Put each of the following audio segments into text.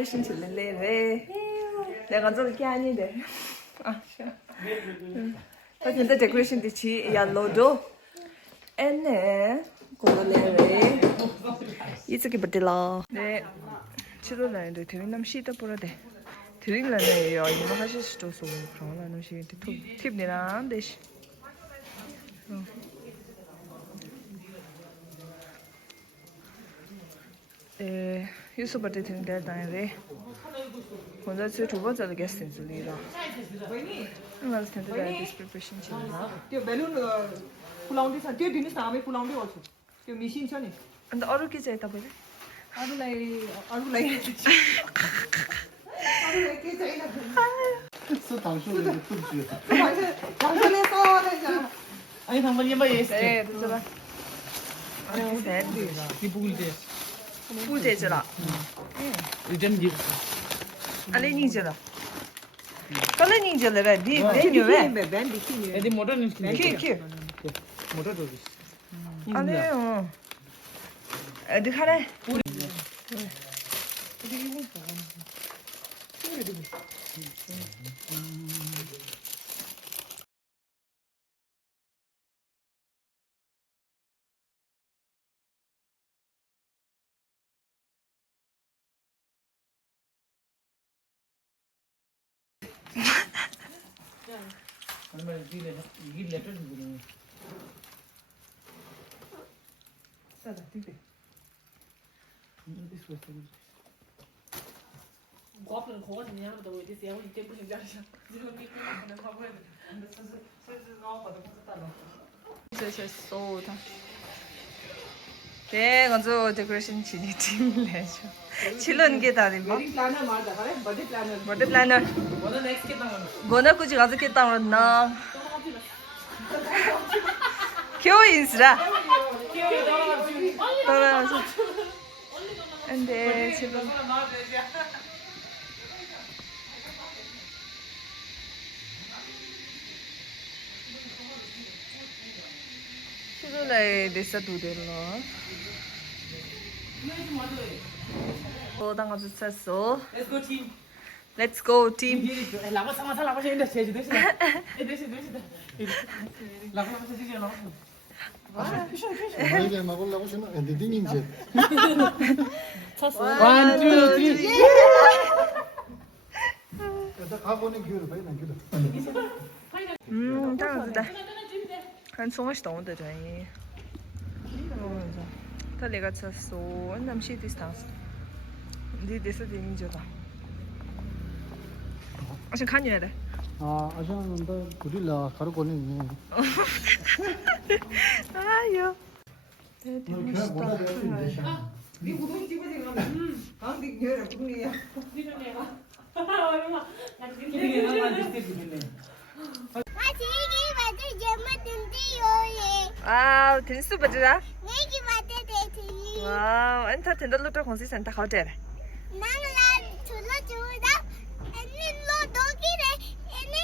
decoration 칠래. 내가 저렇게 아닌데. 아, 싫어. 다 진짜 decoration 뒤치 yellow도. 에네. 고래래. 이렇게 버들라. 네. 치료라인데 드림남 시도 보러대. 드림라네요. 이거 하실 수도 있어. 그러면 시 팁이랑 대시. 유튜버들 드는 게 다인데. 혼자 두 번째로 게스트 리라. 이거 스탠드 다이어트 프리퍼레이션 치나. त्यो बेलुन फुलाउँदै छ त्यो दिनुस् न हामी फुलाउँदै गर्छु त्यो मिसिन छ नि 근데 어렵게 제 तपाईले? अरूलाई के छैन ढङ्गले सधैँ अनि थम्बलीमा यस 네, 됐잖아. 네. 부제지라. 아니 닝지라. kală ninjele re, di ňuve. यदि मोटर निस्किन्छ Ki. मोटर दोगी Ani दिखारे. Goplen gewoon niet hebben, dat weet je, die tempo niet daar zijn. Die hebben niet kunnen van de favoriet. En dat is nog wat ik moet doen. 쏘다. 네, 먼저 데코레이션 진이 팀래죠. 칠런 게 다른 거. Wedding planner मार्दा खरे budget planner birthday planner. भन नेक्स्ट के ताङ 뭐나 꾸지 가서 깼다 그랬나? 겨우 인스라. 돌아와서. 근데 지금 시골에 내사 두대로. 당가 주쳤어. Let's go team. Let's go team. लाको समासा लाको चाहिँ इन्डस्ट्री चाहिँ देश ए देश लाको चाहिँ चाहिँ लाको Haydi magolla koşun. Dedin ince. 1 2 3 Ya da kafanı gör, bayına gör. 당가주다. 한 송아시 나온다 저희. 다 내가 쳤어. 남시 디스턴스. 네 데서 되는지다. 아직 간여야 돼. 아, 아저는데 구릴라 가루 거는. 아유. 니 구동 집에 가면 강디 겨라 구동이야 아, 댄스 버즈다. 내기 받을 때 와우, 엔터 텐더루터 공시 센터 가오데. 나는 둘러주다 애니로 독일에 애니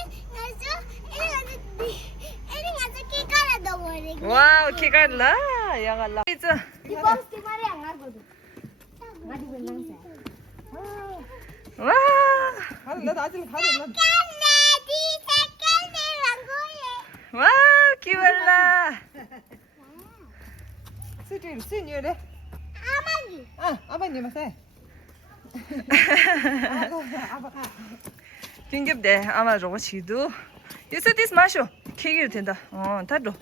가서 끼가라 넣어버리고 와우, 키갈라. 야갈라. 이제 이범스 말이 안 하거든 가지고 있는 와. 나도 아직 가도 나 깔래디 색깔이란 거에 와, 키발라. 스트림 스뉴래 아마니 아 아버님 하세요 빙급대 아마 저거 지도. You said this 마쇼. 케이크를 된다. 다도.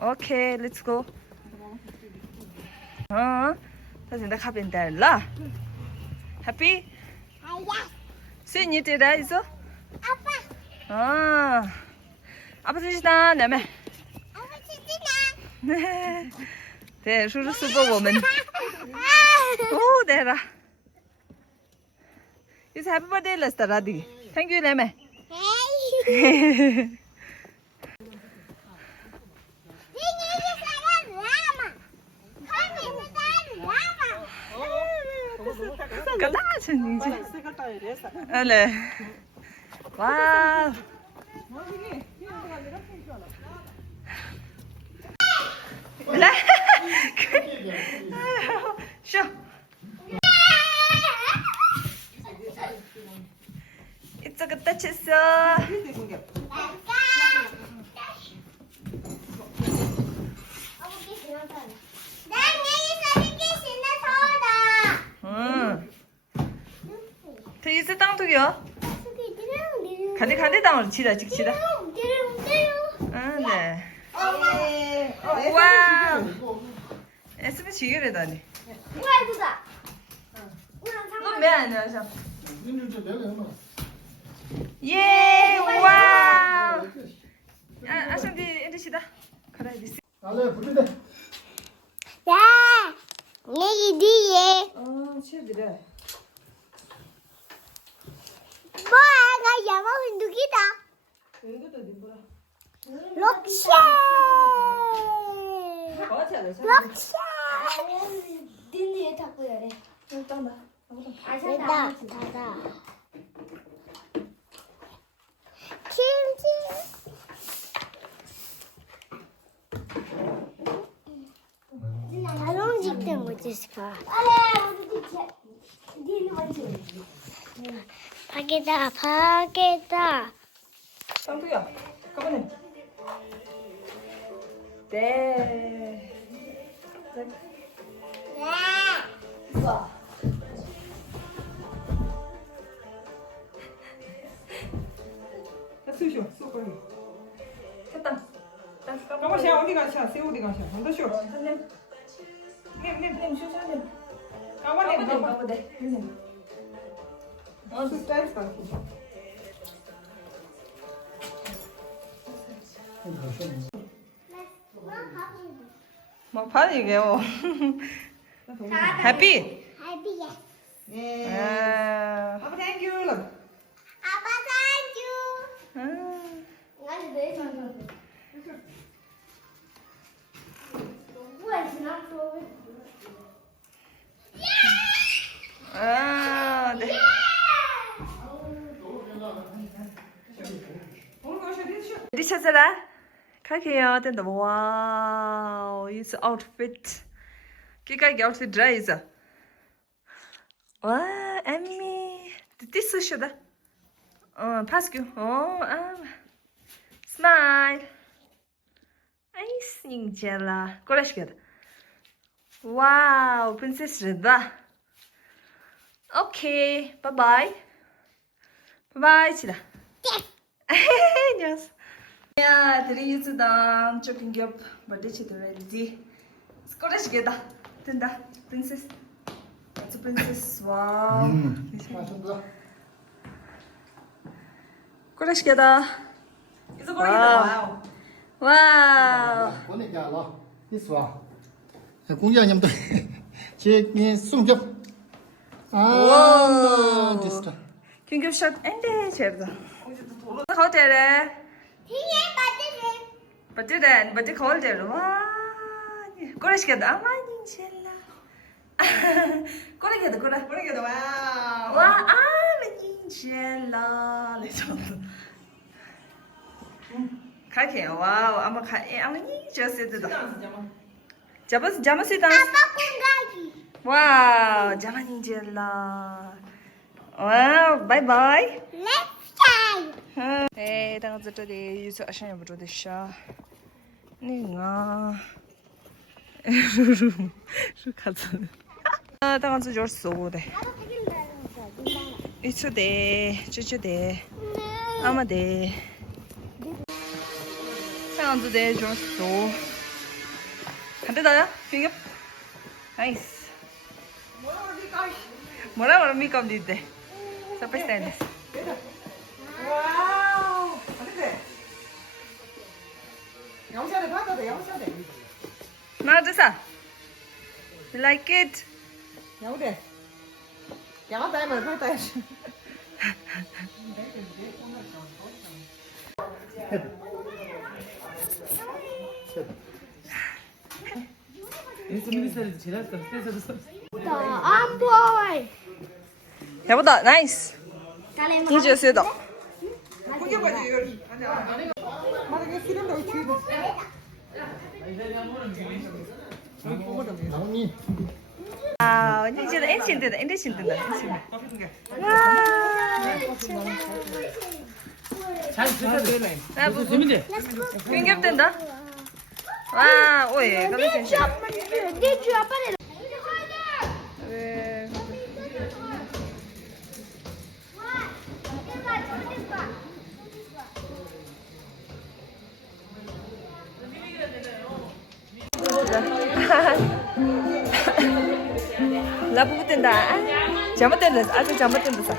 오케이, let's go. 다 된다 카빈달라. Happy? 아야 수인이 되다 있어? 아빠 아빠 드시다, 남매. 아빠 치지나 네. 네, 수수 수고我们. 오, 내라. It's happy birthday, Lestadi. Thank you, 남매. 에이 생일이 사람 라마 생일이 사람 라마 까다치 이제. 색깔 이래서 알레. 와우. 라. 쇼. 상규야. 간대 당으로 치다 직치다. 네. 와. 에스미 지게래다니. 너몇 안녕하셔. 예, 와. 아성디 엔디시다. 가라 이디. 알레 부리네. 야, 내기 뒤에 치드래. 뭐가 야마 흔두기다. 이것도 님보라. 럭샤. 럭샤. 딘디에 자꾸 이래. 일단 됐다. 닫아. 김치. 다롱직 때 못했을까? 파게다. 상규야. 가보네. 네. 와. 쓰셔, 쏘고. 됐다. 가보시야, 어디 가셔? 세 어디 가셔? 먼저 쉬어. 선생님. 님. 선생님. 가보네. 선생님. 스트레스 받고. 뭐 파니게요. 해피. 할비야. 예. 아빠 땡큐. 아빠 산주. 아니 내 산주. 누구야 지났어? 네. 오늘 가셔, 되셔. 어디 찾아라? 갈게요. 된다. 와우, 이 아웃핏. 끼까기 아웃핏 드라이자. 와, 엠미. 티스쇼다. 파스큐. 스마일. 아이스 닝젤라. 꼬라시게다. 와우, 프린세스다. 오케이, 바이바이. 바이바이, 치다. 안녕하세요. 야, 드리즈당 조금 겹 버디치드레디. 스코라시게다. 된다. 프린세스. 저 프린세스. 와우. 마신다. 꼬라시게다. 이제 거기다 와요. 와우. 보내자 이스와. 공장님들 제니 숨겨. 아, 디스타. 긴급샷 엔데 제르다. 호텔에 팅에 버티된 버티 콜제로 와. 꼬라시게다. 아마니 젤라. 꼬라게다 꼬라. 거기다 와. 와, 아마니 젤라. 레전드. 갈게요. 와우, 아마니 저세드다. 자마시다. 아빠 공가기. 와우, 자마니 젤라. 와우, 바이바이. 렛츠타이. 네, 당근这里有这上也不住的啥，那个，是卡子，당근这就是素的， 아빠 책임다는 거. 이초 돼, 저초 돼, 아마 돼, 당근这就是素，看得到呀？핑계, 나이스. 뭐라 미감 뒤대, 서페스타인데. 와우. 어때? 영샤대 받아도 돼, 영샤대. 나드사, you like it? 영대. 영어 다이면 받아야 돼. 미니스터리 제작했다. 아, 보이. 해보다, 나이스. 이제 쓰다. 공격까지 아니야. 만약에 수련도 어떻게 돼? 나오니. 아, 이제 엔진된다, 엔진된다, 엔진. 와, 나 무슨 재밌네. 핑계된다. 와, 오예, 그래 괜찮아. 네 아빠를. 네. 라부부된다. 잘못된다. 아주 잘못된다.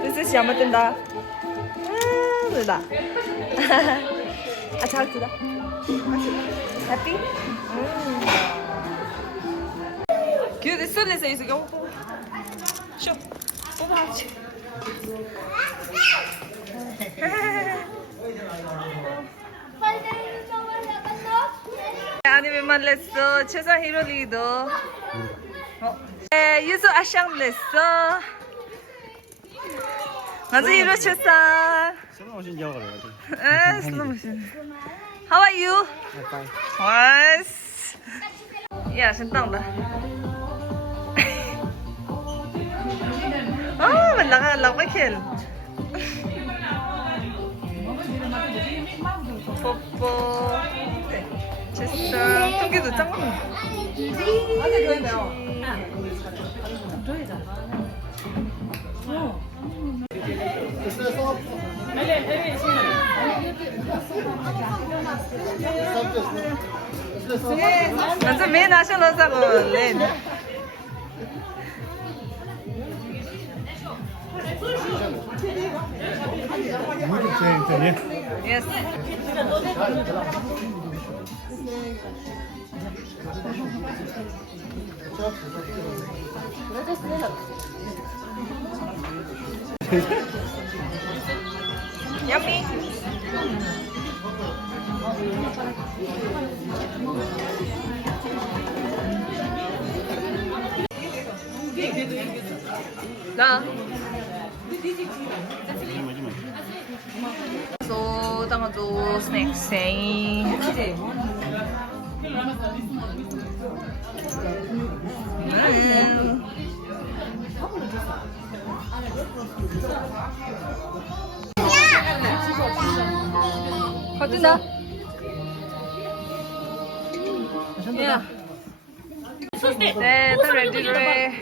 this 잘못된다. 그다. 아 잘했다. 해피? Gud, ställer sig så gå på. Kör. På vart. 아니면 말랬어. 최상 히로리도. 유수 아샹 냈어. 맞아 히로 최상. 슬로모션 영어로 해야지. 슬로모션. How are you? Was. 야, 신당다. mình lọc cái kìa. 뽀뽀. 됐어. 토끼도 짱 많아. 먼저 맨 하셔놓으자고 렌. Yes. Yummy. 나. So, tama to snacks say. 거뜬다. 야. 네, 다 레디래.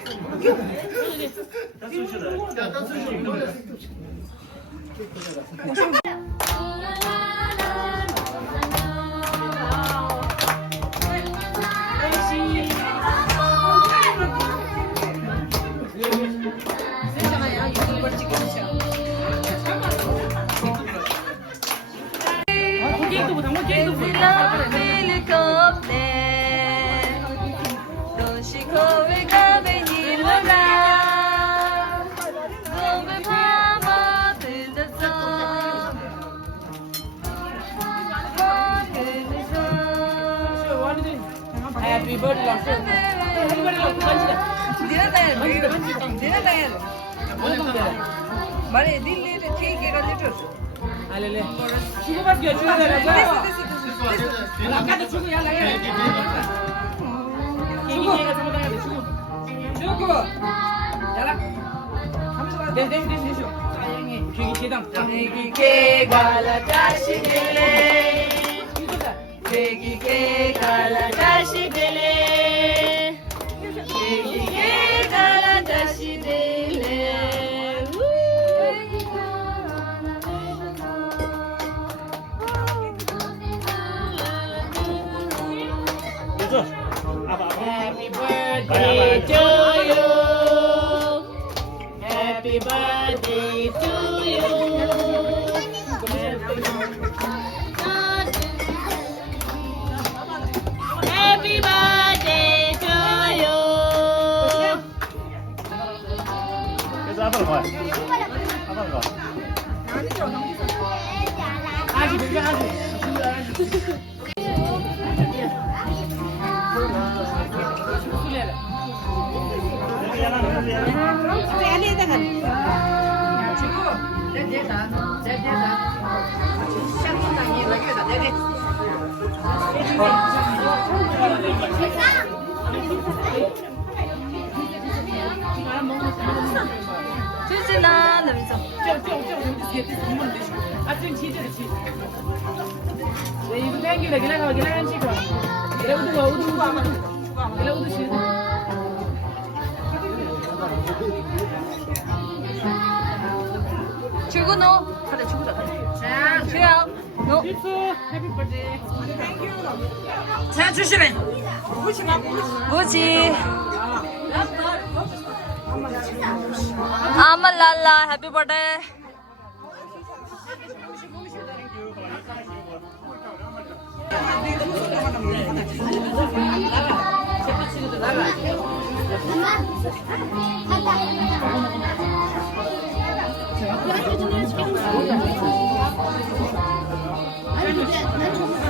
Happy birthday. Happy birthday. 말해 릴리를 케이크가 내줘. 알레레. 주고받기 어쩌야 되나? 아까도 주고 야라 해. 주고. 주고. 야라. 네. 계기 계당. 계기 개갈라 다시 들래. 계기 개갈라 다시 들래. 계기 개갈라 다시 들래. Happy birthday to you. Happy birthday to you. Happy birthday to you. 그래서 아빠는 뭐야? 아빠는 뭐? 아직 아직. 주진아, 너미서. 주고 너. 그래 주고자. 주야. 너. Happy birthday. 자 조심해. 무지. Amalala, happy birthday.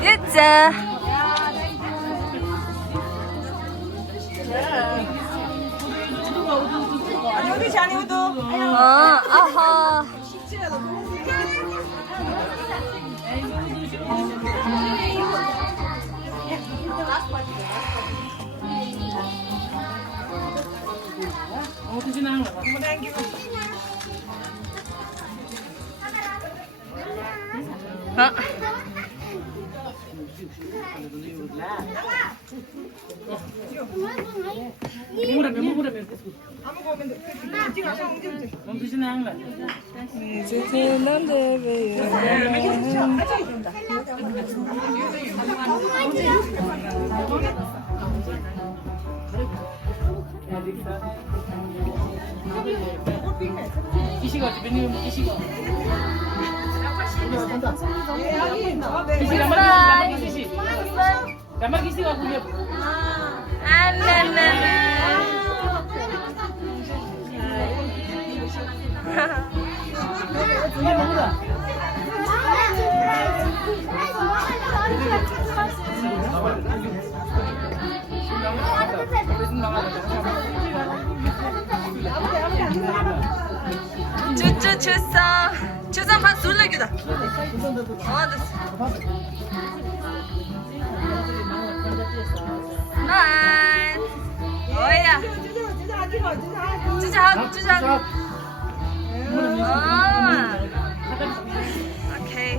It's aha. 추상 한 술래기다. 나이스. 뭐야? 주작. 오케이.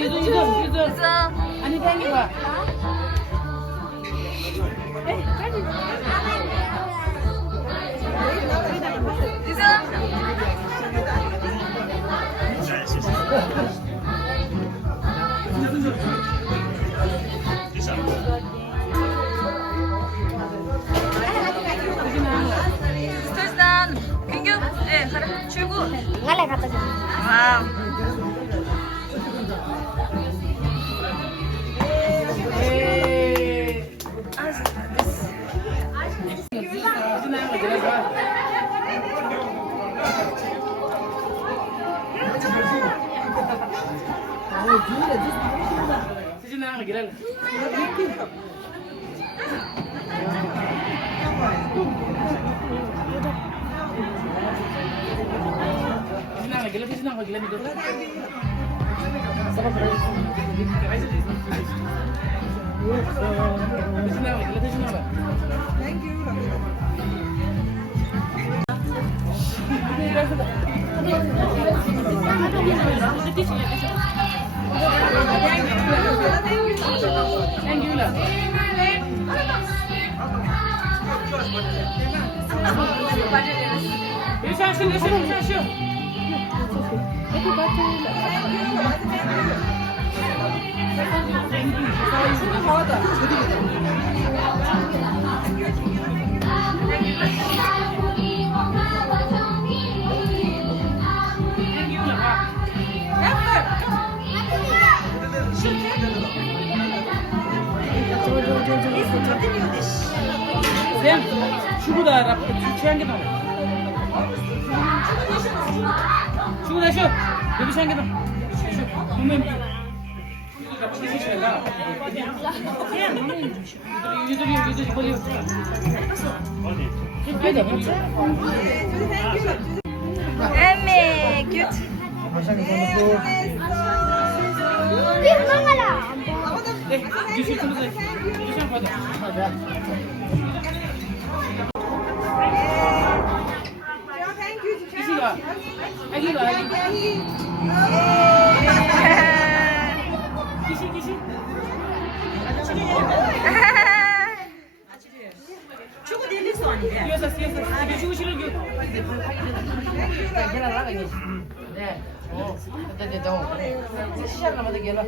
유주. 아니 땡겨봐. 스토리산 민규 네 가라 출구 Ngale kata dia. 와우 죽으다 취한 게 나. 죽으다 쉬어. 여기 취한 게 나. 보면 유들이 걸려. 에미 큐트 Ih, mangala. 유시 끊으세요. 유시 한 받아. 기시가 아기가 기시 축구 딜리스 아니래? 이어서 이게 주고 싫은 게 네. 됐다. 시작 남아도 게라.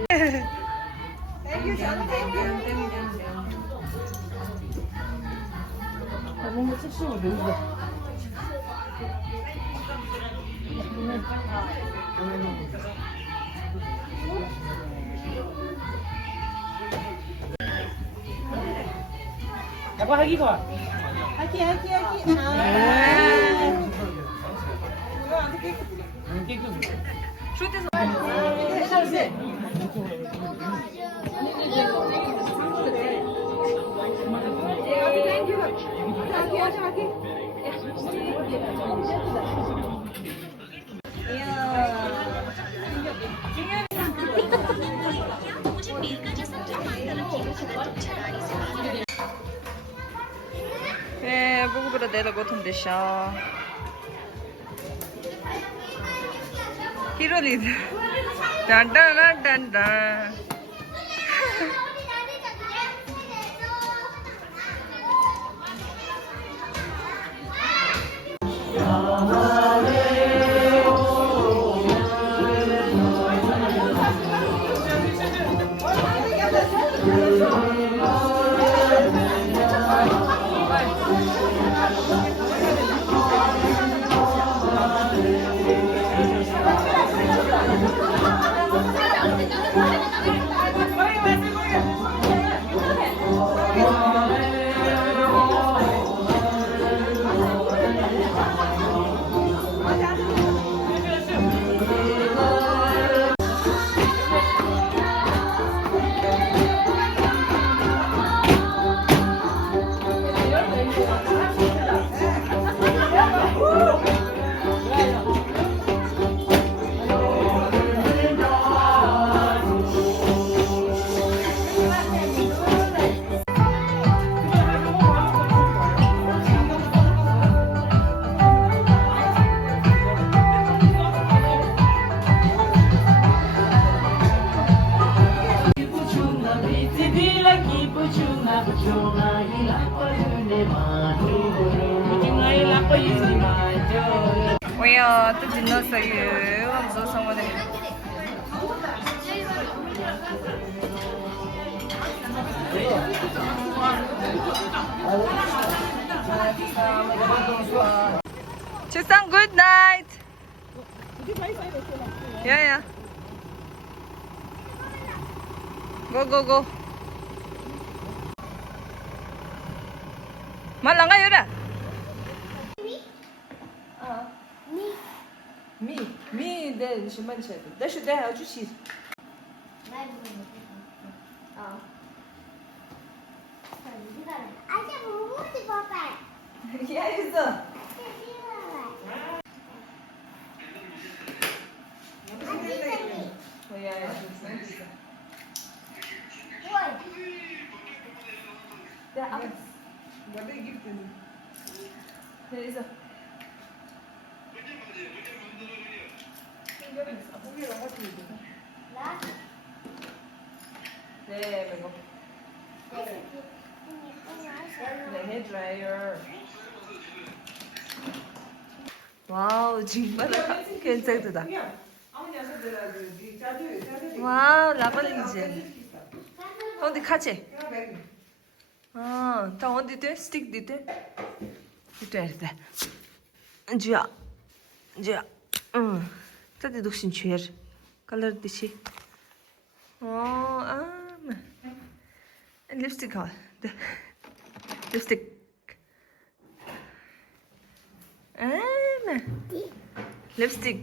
Apa lagi kau? Haki. buku dela gotham desha. Hero lead. Dun dun dun dun. 뭐야 또 지났어요. 무슨 상관에? 주상 good night. 야야. 고고고. 말랑 가요라. 미, 네, 신발 쳐야 돼. 다시 내가 주시. 아직 못 입어봐. 야, 있어. 야, 있어. 야, 뭐가 이기든. 야, 있어. 네, 이거. 네, 헤어드라이어. 와우, 정말 괜찮다. 와우, 라발리지. 어디 같이? 다 어디 돼? 스틱 뒤에? 뒤에. 지야. Tadi doksin çuyer. Color dişi. Lipstick al. Lipstick. Lipstick.